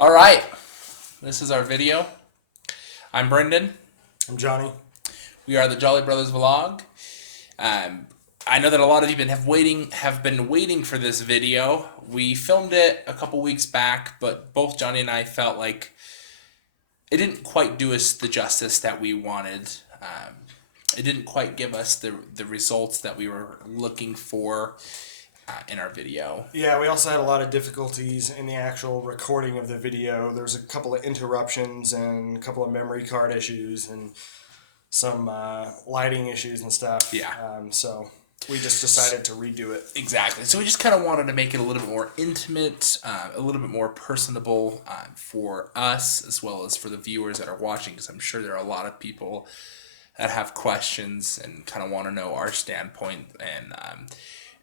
All right, this is our video. I'm Brendan. I'm Johnny. We are the Jolly Brothers Vlog. I know that a lot of you have been waiting for this video. We filmed it a couple weeks back, but both Johnny and I felt like it didn't quite do us the justice that we wanted. It didn't quite give us the results that we were looking for in our video. Yeah, we also had a lot of difficulties in the actual recording of the video. There was a couple of interruptions and a couple of memory card issues and some lighting issues and stuff. Yeah. So we just decided to redo it. Exactly. So we just kind of wanted to make it a little bit more intimate, a little bit more personable for us as well as for the viewers that are watching, because I'm sure there are a lot of people that have questions and kind of want to know our standpoint. And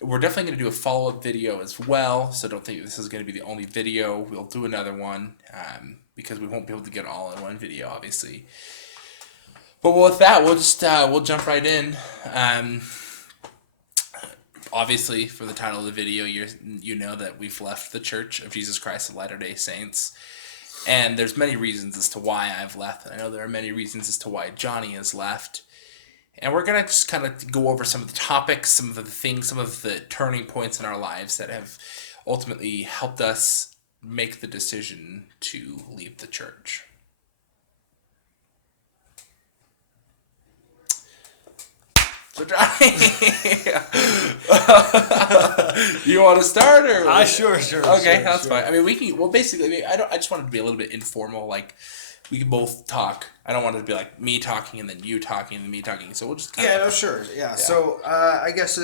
we're definitely going to do a follow-up video as well, so don't think this is going to be the only video. We'll do another one because we won't be able to get all in one video, obviously. But with that, we'll jump right in. Obviously, from the title of the video, you know that we've left the Church of Jesus Christ of Latter-day Saints. And there's many reasons as to why I've left. And I know there are many reasons as to why Johnny has left. And we're going to just kind of go over some of the topics, some of the things, some of the turning points in our lives that have ultimately helped us make the decision to leave the church. So Johnny, you want to start or? Sure. Okay, that's fine. I mean, we can. Well, basically, I just wanted to be a little bit informal. Like, we can both talk. I don't want it to be like me talking and then you talking and then me talking. So we'll just sure. Yeah. So I guess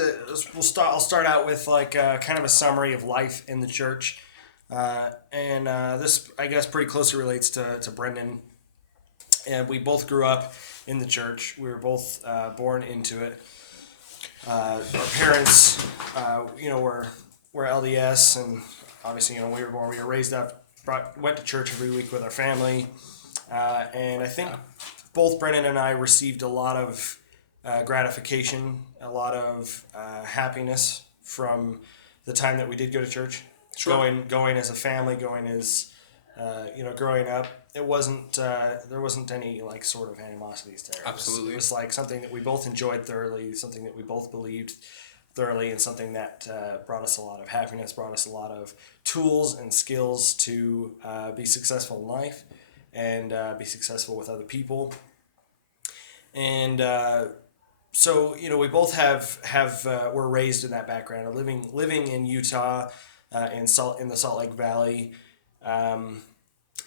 I'll start out with like kind of a summary of life in the church, and this I guess pretty closely relates to Brendan. And we both grew up in the church. We were both born into it. Our parents, were LDS, and obviously, we were raised up, went to church every week with our family, and I think both Brendan and I received a lot of gratification, a lot of happiness from the time that we did go to church. Sure. Going as a family, going as growing up, it wasn't there wasn't any like sort of animosities there. Absolutely. It was like something that we both enjoyed thoroughly, something that we both believed thoroughly, and something that brought us a lot of happiness, brought us a lot of tools and skills to be successful in life and be successful with other people. And so we both were raised in that background of living in Utah, in the Salt Lake Valley.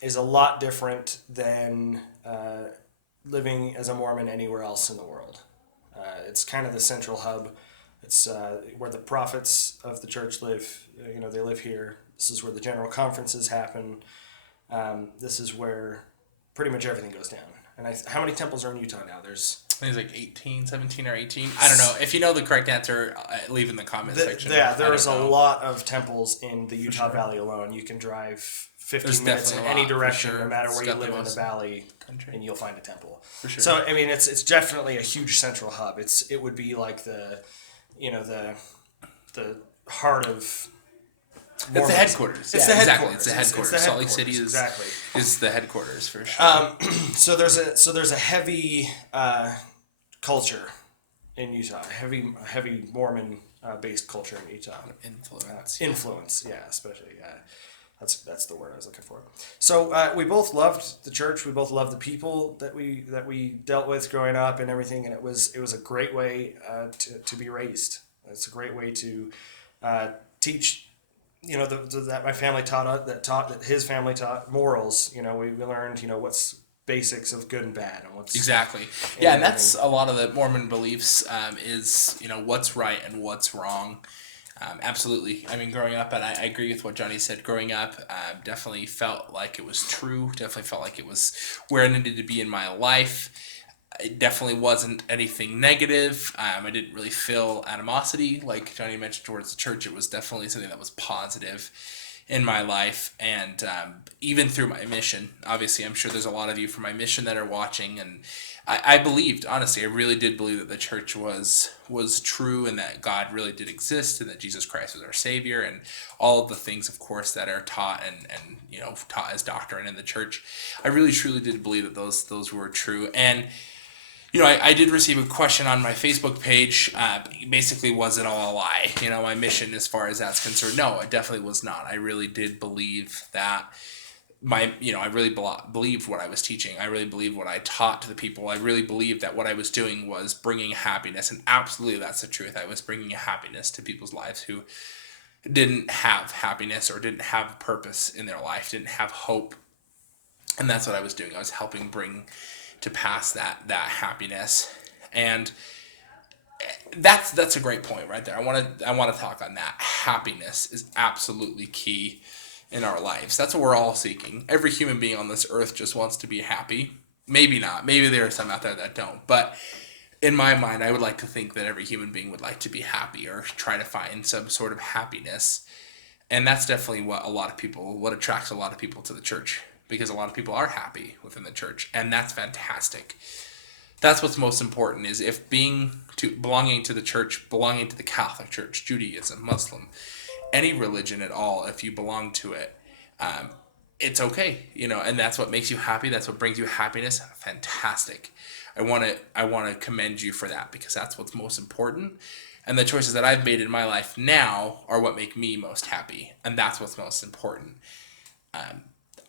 Is a lot different than living as a Mormon anywhere else in the world. It's kind of the central hub. It's where the prophets of the church live. They live here. This is where the general conferences happen. This is where pretty much everything goes down. And how many temples are in Utah now? I think it's like 18, 17 or 18. I don't know. If you know the correct answer, leave in the comment section. Yeah, there's a lot of temples in the Utah Valley alone. You can drive 15 minutes in any direction, no matter where you live in the valley, and you'll find a temple. For sure. So, I mean, it's definitely a huge central hub. It would be like the heart of Mormons. It's the headquarters. It's the headquarters. It's the headquarters. Salt Lake City is the headquarters for sure. So there's a heavy culture in Utah, heavy Mormon based culture in Utah. Influence, yeah, especially. That's the word I was looking for. So we both loved the church. We both loved the people that we dealt with growing up and everything. And it was a great way to be raised. It's a great way to teach. That my family taught that his family taught morals. We learned what's basics of good and bad and what's exactly. Yeah, and that's a lot of the Mormon beliefs is what's right and what's wrong. Absolutely. I mean, growing up, and I agree with what Johnny said, growing up, definitely felt like it was true, definitely felt like it was where I needed to be in my life. It definitely wasn't anything negative. I didn't really feel animosity, like Johnny mentioned, towards the church. It was definitely something that was positive. in my life, and even through my mission. Obviously, I'm sure there's a lot of you from my mission that are watching, and I believed, honestly, I really did believe that the church was true, and that God really did exist, and that Jesus Christ was our Savior, and all of the things, of course, that are taught and taught as doctrine in the church. I really truly did believe that those were true. And I did receive a question on my Facebook page. Basically, was it all a lie? My mission, as far as that's concerned, no, it definitely was not. I really did believe that I really believed what I was teaching. I really believed what I taught to the people. I really believed that what I was doing was bringing happiness, and absolutely, that's the truth. I was bringing happiness to people's lives who didn't have happiness or didn't have purpose in their life, didn't have hope, and that's what I was doing. I was helping bring to pass that happiness, and that's a great point right there. I want to talk on that. Happiness is absolutely key in our lives. That's what we're all seeking. Every human being on this earth just wants to be happy. Maybe not. Maybe there are some out there that don't. But in my mind, I would like to think that every human being would like to be happy or try to find some sort of happiness. And that's definitely what attracts a lot of people to the church, because a lot of people are happy within the church, and that's fantastic. That's what's most important, is if belonging to the church, belonging to the Catholic Church, Judaism, Muslim, any religion at all, if you belong to it, it's okay, and that's what makes you happy. That's what brings you happiness. Fantastic. I want to commend you for that, because that's what's most important. And the choices that I've made in my life now are what make me most happy, and that's what's most important.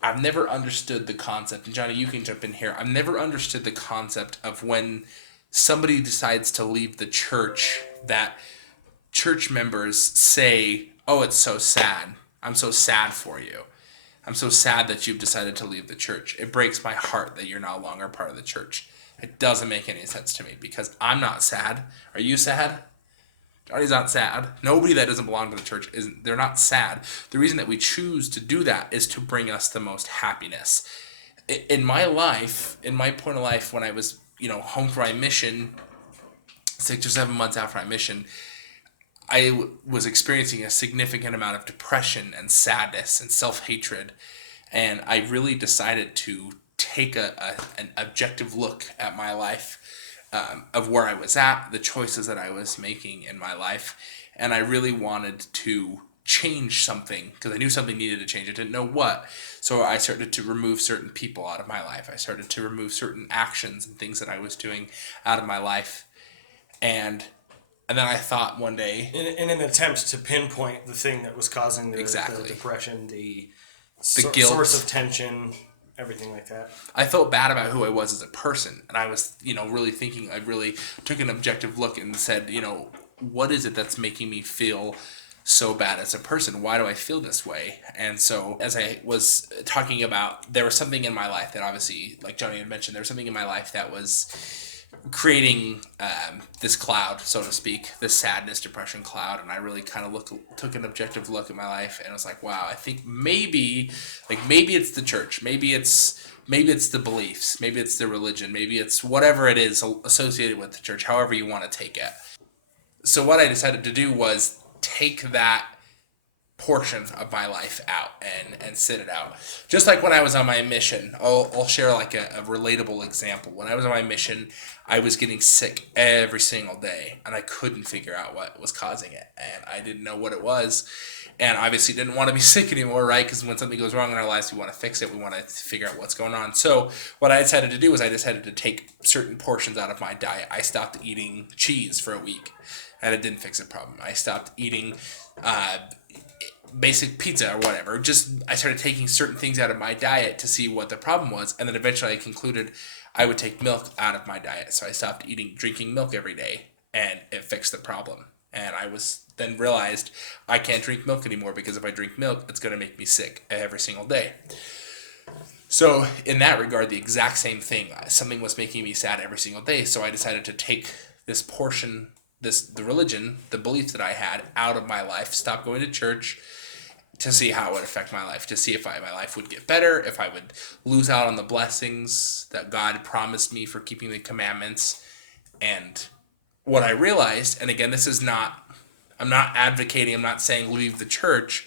I've never understood the concept, and Johnny, you can jump in here. I've never understood the concept of when somebody decides to leave the church, that church members say, "Oh, it's so sad. I'm so sad for you. I'm so sad that you've decided to leave the church. It breaks my heart that you're no longer part of the church." It doesn't make any sense to me, because I'm not sad. Are you sad? Johnny's not sad. Nobody that doesn't belong to the church they're not sad. The reason that we choose to do that is to bring us the most happiness. In my life, in my point of life, when I was, home for my mission, 6 or 7 months after my mission, I was experiencing a significant amount of depression and sadness and self-hatred, and I really decided to take an objective look at my life, of where I was at, the choices that I was making in my life, and I really wanted to change something, because I knew something needed to change. I didn't know what, so I started to remove certain people out of my life. I started to remove certain actions and things that I was doing out of my life, and then I thought one day, in an attempt to pinpoint the thing that was causing the depression, the guilt, source of tension, everything like that. I felt bad about who I was as a person, and I was, really thinking. I really took an objective look and said, what is it that's making me feel so bad as a person? Why do I feel this way? And so, as I was talking about, there was something in my life that, obviously, like Johnny had mentioned, there was something in my life that was creating this cloud, so to speak, this sadness, depression cloud. And I really kind of took an objective look at my life, and was like, wow, I think maybe it's the church, maybe it's the beliefs, maybe it's the religion, maybe it's whatever it is associated with the church, however you want to take it. So what I decided to do was take that portion of my life out and sit it out. Just like when I was on my mission, I'll share like a relatable example. When I was on my mission, I was getting sick every single day, and I couldn't figure out what was causing it, and I didn't know what it was, and obviously didn't want to be sick anymore, right? Because when something goes wrong in our lives, we want to fix it. We want to figure out what's going on. So what I decided to do was I decided to take certain portions out of my diet. I stopped eating cheese for a week, and it didn't fix the problem. I stopped eating basic pizza or whatever. Just I started taking certain things out of my diet to see what the problem was, and then eventually I concluded I would take milk out of my diet. So I stopped drinking milk every day, and it fixed the problem. And I then realized I can't drink milk anymore, because if I drink milk, it's going to make me sick every single day. So in that regard, the exact same thing. Something was making me sad every single day, so I decided to take this portion, the religion, the beliefs that I had, out of my life, stop going to church, to see how it would affect my life, to see if my life would get better, if I would lose out on the blessings that God promised me for keeping the commandments. And what I realized, and again, I'm not advocating, I'm not saying leave the church,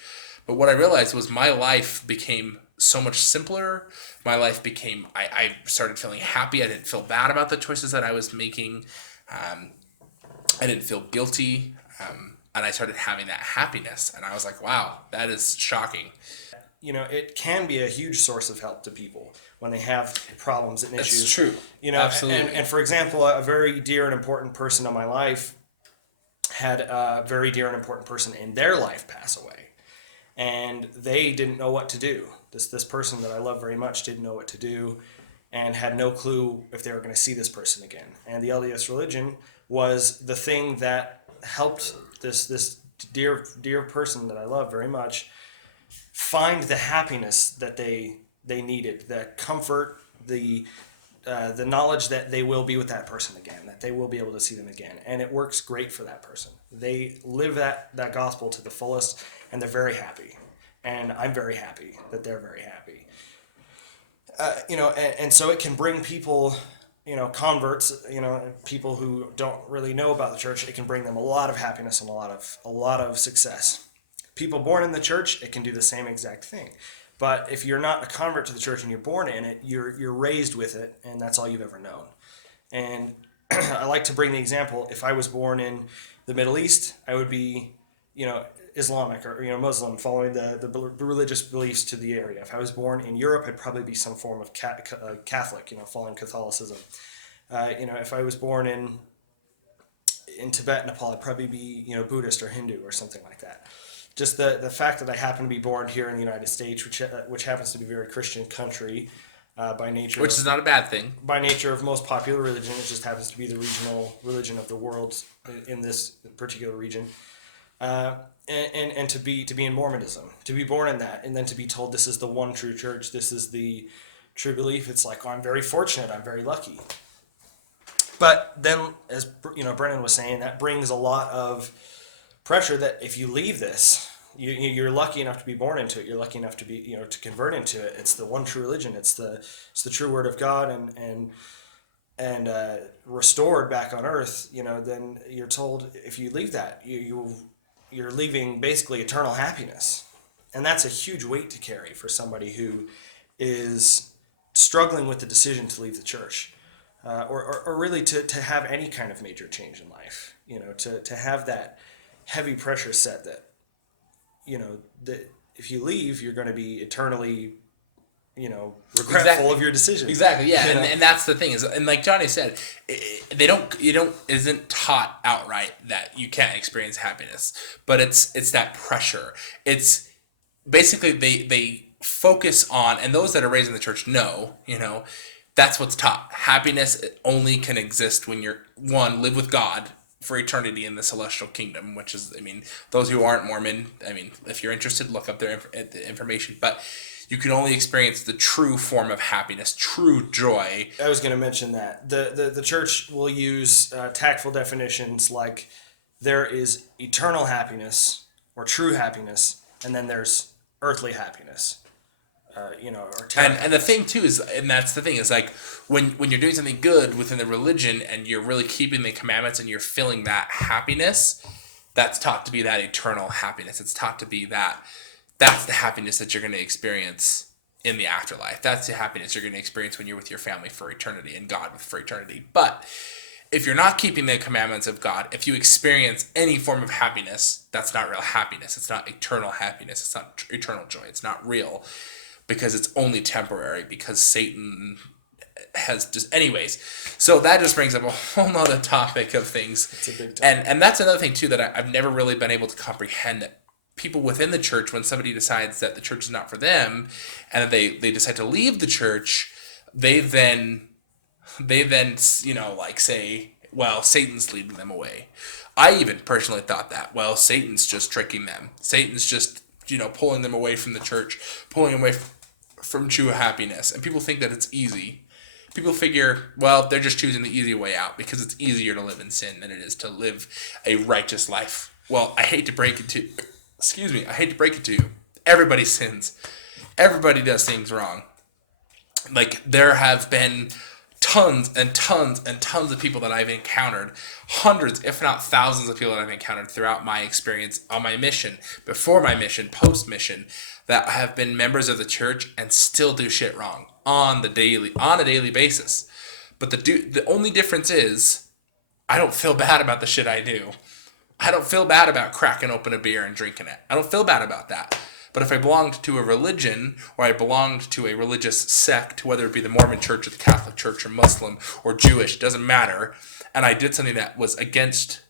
But what I realized was my life became so much simpler. My life became, I started feeling happy. I didn't feel bad about the choices that I was making. Um, I didn't feel guilty. And I started having that happiness. And I was like, wow, that is shocking. It can be a huge source of help to people when they have problems and issues. It's true. Absolutely. And for example, a very dear and important person in my life had a very dear and important person in their life pass away, and they didn't know what to do. This person that I love very much didn't know what to do, and had no clue if they were going to see this person again. And the LDS religion was the thing that helped this dear person that I love very much find the happiness that they needed, the comfort, the knowledge that they will be with that person again, that they will be able to see them again. And it works great for that person. They live that gospel to the fullest, and they're very happy. And I'm very happy that they're very happy. And so it can bring people, converts, people who don't really know about the church. It can bring them a lot of happiness and a lot of success. People born in the church, it can do the same exact thing. But if you're not a convert to the church and you're born in it, you're raised with it, and that's all you've ever known. And I like to bring the example, if I was born in the Middle East, I would be, Islamic or Muslim, following the religious beliefs to the area. If I was born in Europe, I'd probably be some form of Catholic, following Catholicism. If I was born in Tibet, Nepal, I'd probably be Buddhist or Hindu or something like that. Just the fact that I happen to be born here in the United States, which happens to be a very Christian country by nature. Which is not a bad thing. By nature of most popular religion, it just happens to be the regional religion of the world in this particular region. And to be in Mormonism, to be born in that, and then to be told this is the one true church, this is the true belief, it's like, oh, I'm very fortunate, I'm very lucky. But then, as Brennan was saying, that brings a lot of pressure that if you leave this, you're lucky enough to be born into it. You're lucky enough to be, to convert into it. It's the one true religion. It's the true word of God, and restored back on earth. Then you're told if you leave that, you're leaving basically eternal happiness, and that's a huge weight to carry for somebody who is struggling with the decision to leave the church, or really to have any kind of major change in life. To have that heavy pressure set that, that if you leave, you're going to be eternally, regretful of your decision. Exactly, yeah, and that's the thing is, and like Jonny said, isn't taught outright that you can't experience happiness, but it's that pressure. It's basically they focus on, and those that are raised in the church know, that's what's taught. Happiness only can exist when you're live with God for eternity in the celestial kingdom, which is, those who aren't Mormon, if you're interested, look up the information, but you can only experience the true form of happiness, true joy. I was going to mention that. The church will use tactful definitions like there is eternal happiness or true happiness, and then there's earthly happiness. And the thing too is, and that's the thing is, like when you're doing something good within the religion and you're really keeping the commandments and you're feeling that happiness, that's taught to be that eternal happiness. It's taught to be that's the happiness that you're going to experience in the afterlife. That's the happiness you're going to experience when you're with your family for eternity and God for eternity. But if you're not keeping the commandments of God, if you experience any form of happiness, that's not real happiness. It's not eternal happiness. It's not eternal joy. It's not real, because it's only temporary, because Satan has just... Anyways, so that just brings up a whole nother topic of things. It's a big topic. And that's another thing, too, that I've never really been able to comprehend, that people within the church, when somebody decides that the church is not for them, and they decide to leave the church, they then say, well, Satan's leading them away. I even personally thought that, well, Satan's just tricking them. Satan's just, pulling them away from the church, pulling them away from true happiness. And people think that it's easy. People figure, well, they're just choosing the easy way out because it's easier to live in sin than it is to live a righteous life. Well, I hate to break it to you. Everybody sins. Everybody does things wrong. Like, there have been tons and tons and tons of people that I've encountered, hundreds, if not thousands of people that I've encountered throughout my experience on my mission, before my mission, post mission, that have been members of the church and still do shit wrong on a daily basis. But the only difference is I don't feel bad about the shit I do. I don't feel bad about cracking open a beer and drinking it. I don't feel bad about that. But if I belonged to a religion, or I belonged to a religious sect, whether it be the Mormon Church or the Catholic Church or Muslim or Jewish, doesn't matter, and I did something that was against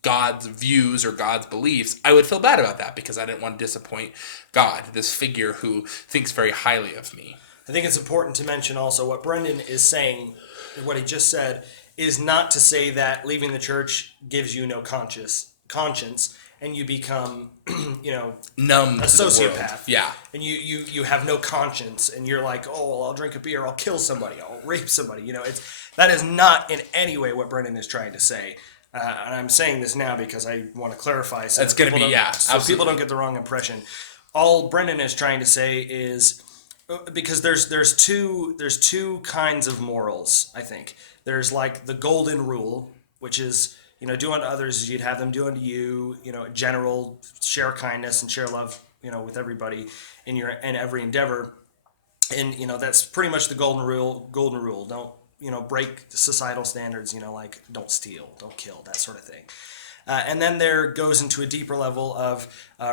God's views or God's beliefs, I would feel bad about that because I didn't want to disappoint God, this figure who thinks very highly of me. I think it's important to mention also what Brendan is saying, what he just said, is not to say that leaving the church gives you no conscience and you become, Numb a to the sociopath. world. Yeah. And you have no conscience and you're like, oh, well, I'll drink a beer, I'll kill somebody, I'll rape somebody. That is not in any way what Brendan is trying to say. And I'm saying this now because I want to clarify. So That's going to be, yeah. So people don't get the wrong impression. All Brendan is trying to say is, because there's two kinds of morals, I think. There's like the golden rule, which is, do unto others as you'd have them do unto you, general, share kindness and share love, with everybody in every endeavor. And, that's pretty much the golden rule. Don't, break societal standards, like don't steal, don't kill, that sort of thing. And then there goes into a deeper level of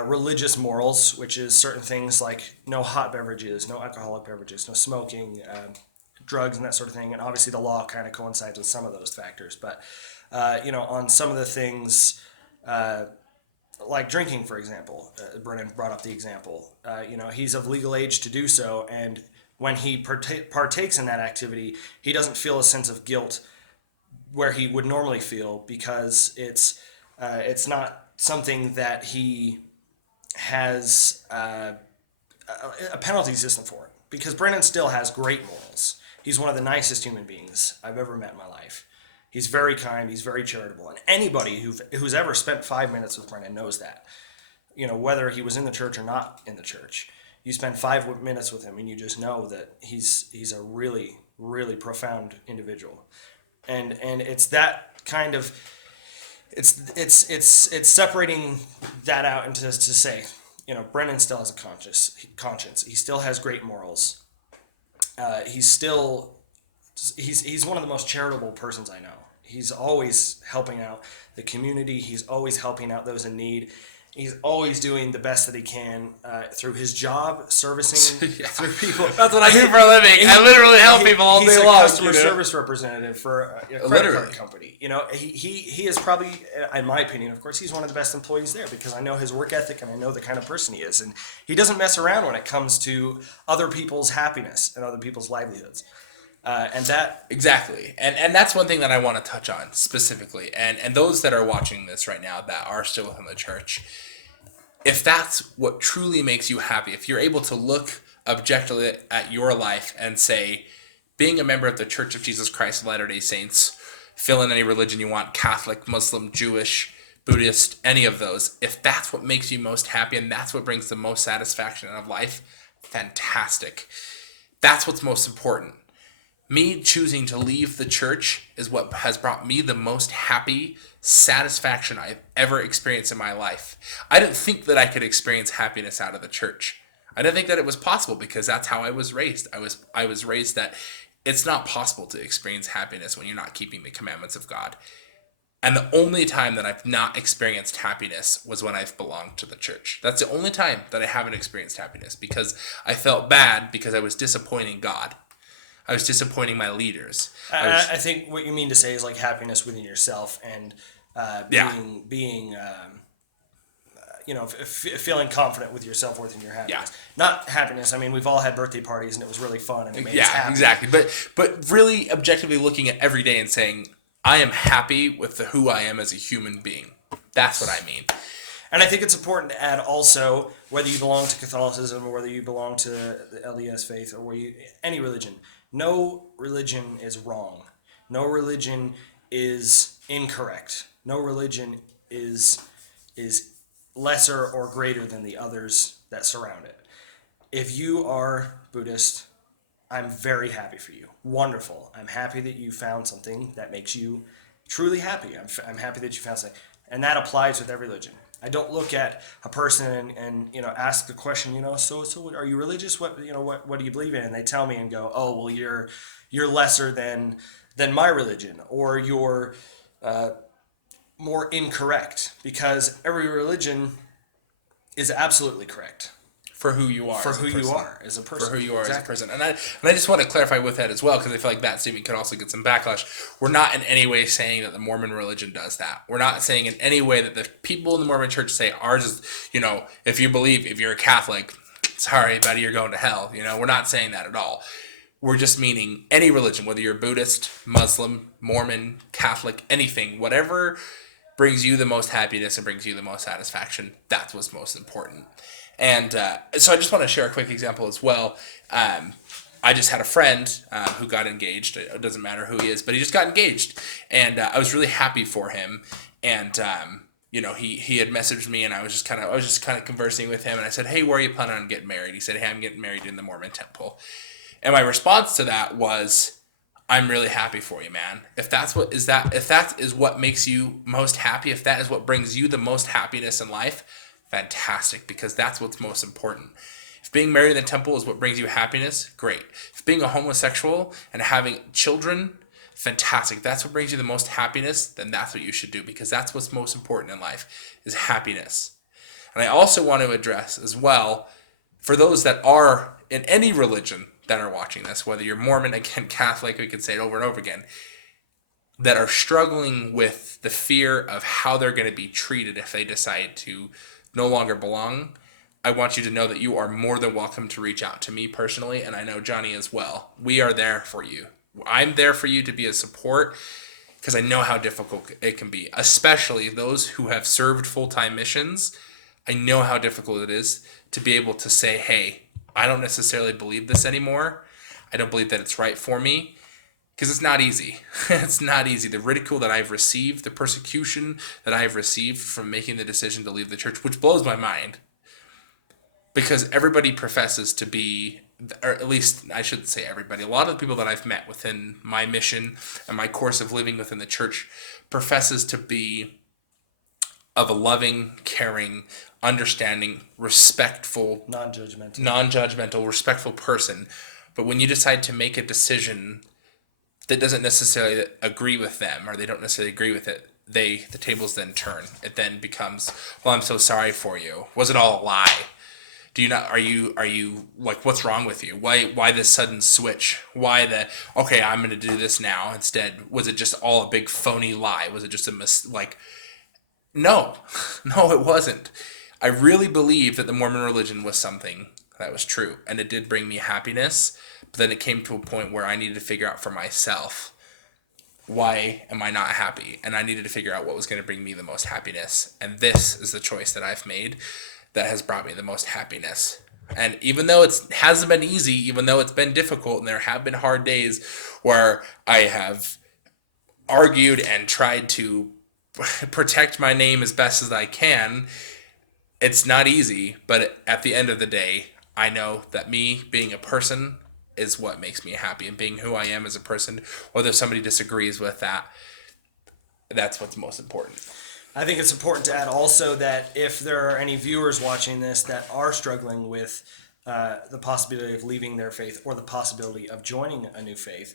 religious morals, which is certain things like no hot beverages, no alcoholic beverages, no smoking, drugs, and that sort of thing. And obviously the law kind of coincides with some of those factors. But, on some of the things, like drinking, for example, Brennan brought up the example. He's of legal age to do so, and when he partakes in that activity, he doesn't feel a sense of guilt where he would normally feel, because it's not something that he has a penalty system for. Because Brennan still has great morals. He's one of the nicest human beings I've ever met in my life. He's very kind. He's very charitable. And anybody who's ever spent 5 minutes with Brennan knows that. Whether he was in the church or not in the church, you spend 5 minutes with him and you just know that he's a really, really profound individual. And it's that kind of, it's separating that out into to say, Brennan still has a conscience. He still has great morals. He's one of the most charitable persons I know. He's always helping out the community. He's always helping out those in need. He's always doing the best that he can through his job, servicing through people. That's what I do for a living. I literally help people all day long. He's a customer service representative for a credit card company. He is probably, in my opinion, of course, he's one of the best employees there, because I know his work ethic and I know the kind of person he is. And he doesn't mess around when it comes to other people's happiness and other people's livelihoods. And that exactly, and that's one thing that I want to touch on specifically, and those that are watching this right now that are still within the church, if that's what truly makes you happy, if you're able to look objectively at your life and say, being a member of the Church of Jesus Christ of Latter-day Saints, fill in any religion you want, Catholic, Muslim, Jewish, Buddhist, any of those, if that's what makes you most happy and that's what brings the most satisfaction out of life, fantastic. That's what's most important. Me choosing to leave the church is what has brought me the most happy satisfaction I've ever experienced in my life. I didn't think that I could experience happiness out of the church. I didn't think that it was possible, because that's how I was raised. I was raised that it's not possible to experience happiness when you're not keeping the commandments of God. And the only time that I've not experienced happiness was when I've belonged to the church. That's the only time that I haven't experienced happiness, because I felt bad because I was disappointing God. I was disappointing my leaders. I think what you mean to say is like happiness within yourself and feeling confident with your self-worth and your happiness. Yeah. Not happiness. I mean, we've all had birthday parties and it was really fun and it made us happy. Yeah, exactly. But really objectively looking at every day and saying, I am happy with who I am as a human being. That's what I mean. And I think it's important to add also, whether you belong to Catholicism or whether you belong to the LDS faith or any religion, no religion is wrong. No religion is incorrect. No religion is lesser or greater than the others that surround it. If you are Buddhist, I'm very happy for you. Wonderful. I'm happy that you found something that makes you truly happy. I'm happy that you found something. And that applies with every religion. I don't look at a person and ask the question, so what, are you religious? What do you believe in? And they tell me and go, oh, well, you're lesser than my religion, or you're more incorrect, because every religion is absolutely correct for who you are, for who you are as a person. For who you are exactly. as a person. And I just want to clarify with that as well, because I feel like that statement could also get some backlash. We're not in any way saying that the Mormon religion does that. We're not saying in any way that the people in the Mormon Church say ours is, if you're a Catholic, sorry, buddy, you're going to hell. We're not saying that at all. We're just meaning any religion, whether you're Buddhist, Muslim, Mormon, Catholic, anything, whatever brings you the most happiness and brings you the most satisfaction, that's what's most important. And so I just want to share a quick example as well. I just had a friend who got engaged. It doesn't matter who he is, but he just got engaged. And I was really happy for him. And, he had messaged me, and I was just kind of conversing with him. And I said, hey, where are you planning on getting married? He said, hey, I'm getting married in the Mormon temple. And my response to that was, I'm really happy for you, man. If that is what makes you most happy, if that is what brings you the most happiness in life, fantastic, because that's what's most important. If being married in the temple is what brings you happiness, great. If being a homosexual and having children, fantastic. That's what brings you the most happiness, then that's what you should do, because that's what's most important in life, is happiness. And I also want to address as well, for those that are in any religion that are watching this, whether you're Mormon, again, Catholic, we could say it over and over again, that are struggling with the fear of how they're going to be treated if they decide to no longer belong, I want you to know that you are more than welcome to reach out to me personally, and I know Jonny as well. We are there for you. I'm there for you to be a support, because I know how difficult it can be, especially those who have served full-time missions. I know how difficult it is to be able to say, hey, I don't necessarily believe this anymore. I don't believe that it's right for me, because it's not easy. It's not easy. The ridicule that I've received, the persecution that I've received from making the decision to leave the church, which blows my mind, because everybody professes to be, or at least I shouldn't say everybody, a lot of the people that I've met within my mission and my course of living within the church professes to be of a loving, caring, understanding, respectful, non-judgmental, respectful person. But when you decide to make a decision that doesn't necessarily agree with them, or they don't necessarily agree with it, the tables then turn. It then becomes, well, I'm so sorry for you. Was it all a lie? Do you not? Are you like, what's wrong with you? Why this sudden switch? Why okay, I'm going to do this now instead? Was it just all a big phony lie? Was it just No, no, it wasn't. I really believe that the Mormon religion was something that was true, and it did bring me happiness. But then it came to a point where I needed to figure out for myself, why am I not happy? And I needed to figure out what was going to bring me the most happiness. And this is the choice that I've made that has brought me the most happiness. And even though it hasn't been easy, even though it's been difficult, and there have been hard days where I have argued and tried to protect my name as best as I can, it's not easy. But at the end of the day, I know that me being a person is what makes me happy, and being who I am as a person, whether somebody disagrees with that, that's what's most important. I think it's important to add also that if there are any viewers watching this that are struggling with the possibility of leaving their faith, or the possibility of joining a new faith,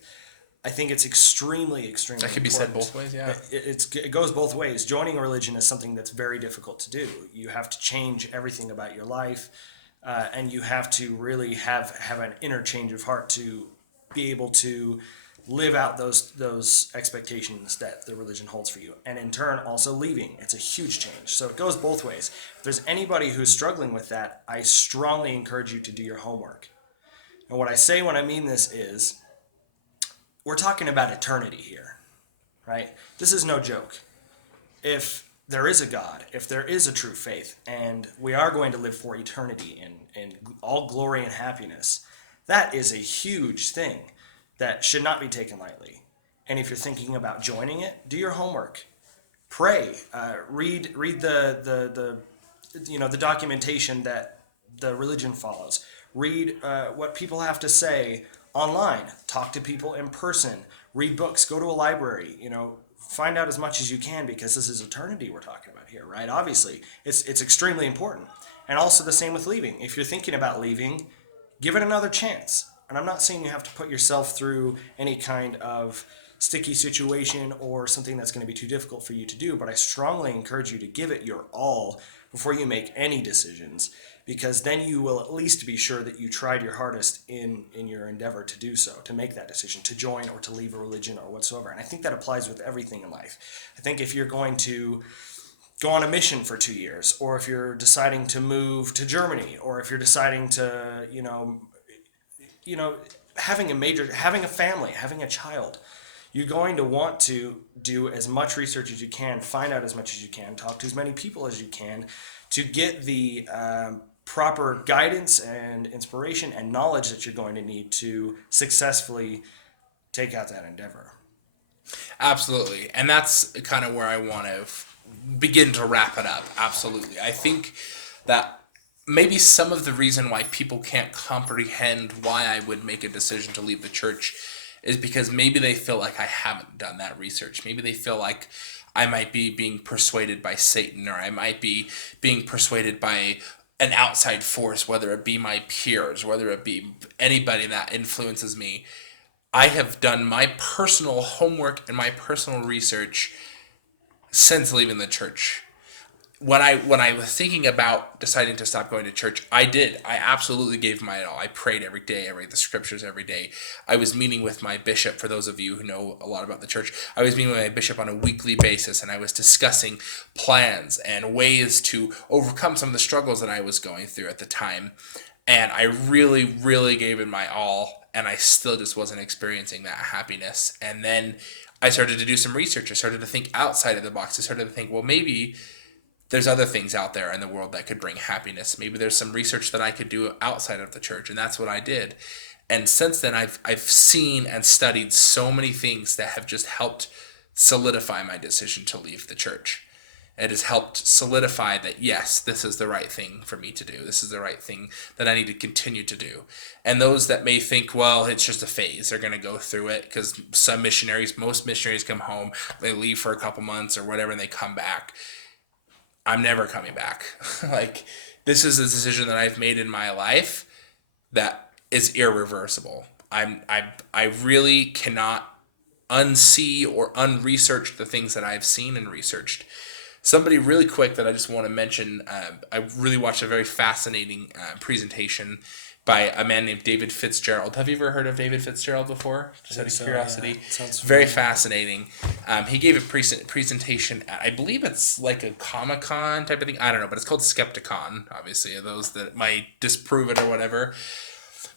I think it's extremely that can be said both ways. Yeah, it goes both ways. Joining a religion is something that's very difficult to do. You have to change everything about your life, and you have to really have an inner change of heart to be able to live out those expectations that the religion holds for you, and in turn also leaving. It's a huge change, so it goes both ways. If there's anybody who's struggling with that, I strongly encourage you to do your homework. And what I say when I mean this is, we're talking about eternity here, right? This is no joke. If there is a God, if there is a true faith, and we are going to live for eternity in all glory and happiness, that is a huge thing that should not be taken lightly. And if you're thinking about joining it, do your homework. Pray. Read the documentation that the religion follows. Read what people have to say online, talk to people in person, read books, go to a library, find out as much as you can, because this is eternity we're talking about here, right? Obviously, it's extremely important. And also the same with leaving. If you're thinking about leaving, give it another chance. And I'm not saying you have to put yourself through any kind of sticky situation or something that's going to be too difficult for you to do, but I strongly encourage you to give it your all before you make any decisions, because then you will at least be sure that you tried your hardest in your endeavor to do so, to make that decision, to join or to leave a religion or whatsoever. And I think that applies with everything in life. I think if you're going to go on a mission for 2 years, or if you're deciding to move to Germany, or if you're deciding to, having a family, having a child, you're going to want to do as much research as you can, find out as much as you can, talk to as many people as you can, to get the proper guidance and inspiration and knowledge that you're going to need to successfully take out that endeavor. Absolutely. And that's kind of where I want to begin to wrap it up. Absolutely. I think that maybe some of the reason why people can't comprehend why I would make a decision to leave the church is because maybe they feel like I haven't done that research. Maybe they feel like I might be being persuaded by Satan, or I might be being persuaded by an outside force, whether it be my peers, whether it be anybody that influences me. I have done my personal homework and my personal research since leaving the church. When I was thinking about deciding to stop going to church, I did. I absolutely gave my all. I prayed every day. I read the scriptures every day. I was meeting with my bishop, for those of you who know a lot about the church. I was meeting with my bishop on a weekly basis, and I was discussing plans and ways to overcome some of the struggles that I was going through at the time. And I really, really gave it my all, and I still just wasn't experiencing that happiness. And then I started to do some research. I started to think outside of the box. I started to think, well, maybe there's other things out there in the world that could bring happiness. Maybe there's some research that I could do outside of the church, and that's what I did. And since then, I've seen and studied so many things that have just helped solidify my decision to leave the church. It has helped solidify that, yes, this is the right thing for me to do. This is the right thing that I need to continue to do. And those that may think, well, it's just a phase, they're going to go through it, because most missionaries come home, they leave for a couple months or whatever, and they come back. I'm never coming back. Like, this is a decision that I've made in my life that is irreversible. I really cannot unsee or unresearch the things that I've seen and researched. Somebody really quick that I just want to mention, I really watched a very fascinating presentation by a man named David Fitzgerald. Have you ever heard of David Fitzgerald before? Just out of curiosity. Yeah. Sounds very fascinaning. He gave a presentation at, I believe it's like a Comic-Con type of thing. I don't know, but it's called Skepticon, obviously, those that might disprove it or whatever.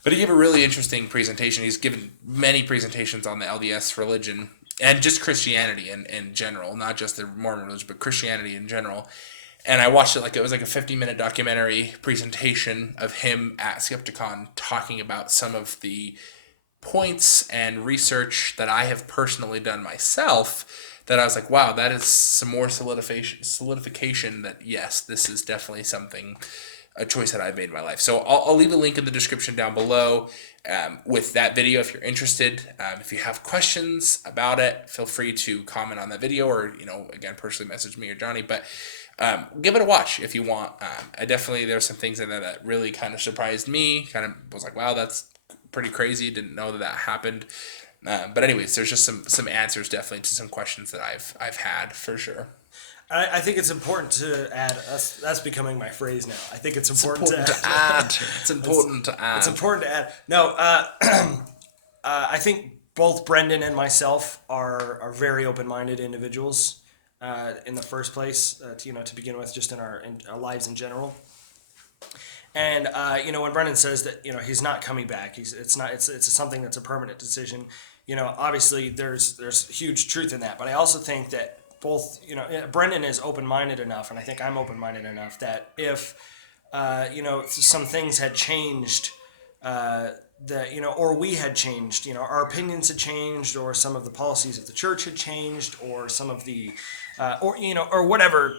But he gave a really interesting presentation. He's given many presentations on the LDS religion and just Christianity in general, not just the Mormon religion, but Christianity in general. And I watched it was like a 50-minute documentary presentation of him at Skepticon talking about some of the points and research that I have personally done myself, that I was like, wow, that is some more solidification that, yes, this is definitely a choice that I've made in my life. So I'll leave a link in the description down below with that video if you're interested. If you have questions about it, feel free to comment on that video, or, again, personally message me or Johnny. But give it a watch if you want. There's some things in there that really kind of surprised me. Kind of was like, wow, that's pretty crazy. Didn't know that happened. But anyways, there's just some answers definitely to some questions that I've had for sure. I think it's important to add. That's becoming my phrase now. I think it's important to add. It's important to add. It's important to add. No, I think both Brendan and myself are very open-minded individuals. In the first place, to begin with, just in our lives in general. And when Brendan says that he's not coming back, it's something that's a permanent decision. Obviously there's huge truth in that, but I also think that both Brendan is open-minded enough, and I think I'm open-minded enough that if some things had changed, or we had changed, our opinions had changed, or some of the policies of the church had changed, or some of the or whatever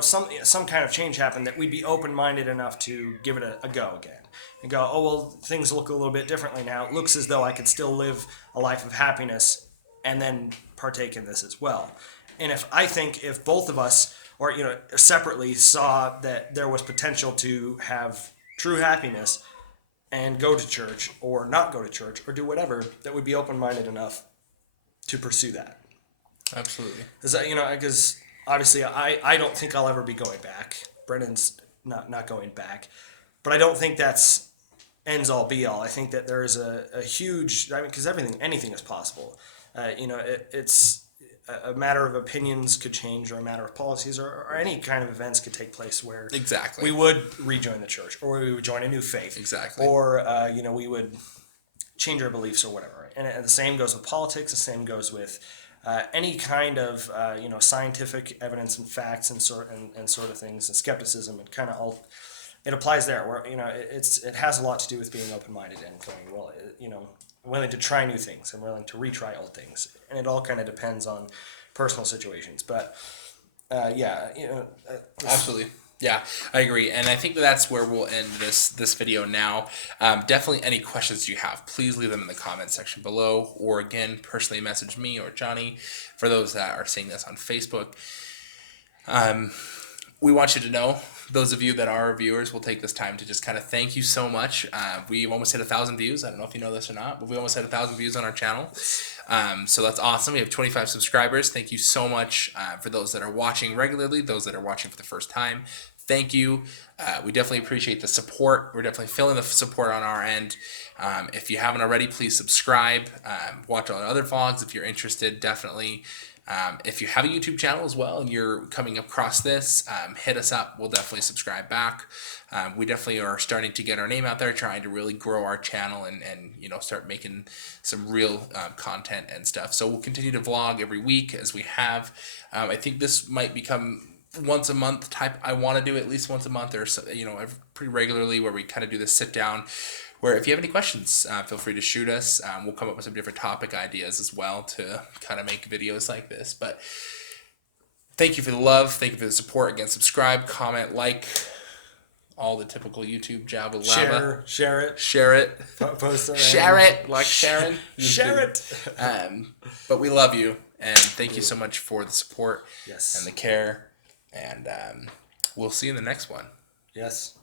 some kind of change happened, that we'd be open-minded enough to give it a go again and go, oh well, things look a little bit differently now. It looks as though I could still live a life of happiness and then partake in this as well. And if both of us, or separately, saw that there was potential to have true happiness and go to church or not go to church or do whatever, that would be open-minded enough to pursue that. Absolutely. Because obviously I don't think I'll ever be going back. Brendan's not going back. But I don't think that's ends all be all. I think that there is a huge, because anything is possible. It's a matter of opinions could change, or a matter of policies, or any kind of events could take place where Exactly. we would rejoin the church, or we would join a new faith. Exactly. Or, we would change our beliefs or whatever. And the same goes with politics. The same goes with any kind of scientific evidence and facts and sort of things, and skepticism, and kind of all it applies there. Where it has a lot to do with being open-minded and going, willing to try new things and willing to retry old things, and it all kind of depends on personal situations. But absolutely. Yeah, I agree, and I think that's where we'll end this video now. Definitely any questions you have, please leave them in the comment section below, or again, personally message me or Johnny, for those that are seeing this on Facebook. We want you to know, those of you that are our viewers, will take this time to just kind of thank you so much. We almost hit 1,000 views. I don't know if you know this or not, but we almost hit 1,000 views on our channel. So that's awesome. We have 25 subscribers. Thank you so much for those that are watching regularly, those that are watching for the first time. Thank you. We definitely appreciate the support. We're definitely feeling the support on our end. If you haven't already, please subscribe. Watch all our other vlogs if you're interested, definitely. If you have a YouTube channel as well and you're coming across this, hit us up. We'll definitely subscribe back. We definitely are starting to get our name out there, trying to really grow our channel and start making some real content and stuff. So we'll continue to vlog every week as we have. I think this might become once a month type. I want to do at least once a month, or pretty regularly, where we kind of do this sit down, where if you have any questions, feel free to shoot us. We'll come up with some different topic ideas as well to kind of make videos like this. But thank you for the love. Thank you for the support. Again, subscribe, comment, like, all the typical YouTube jabba lava. Share it. Post it. Share it, like Sharon. Share it. But we love you, and thank you so much for the support. Yes. And the care. And we'll see you in the next one. Yes.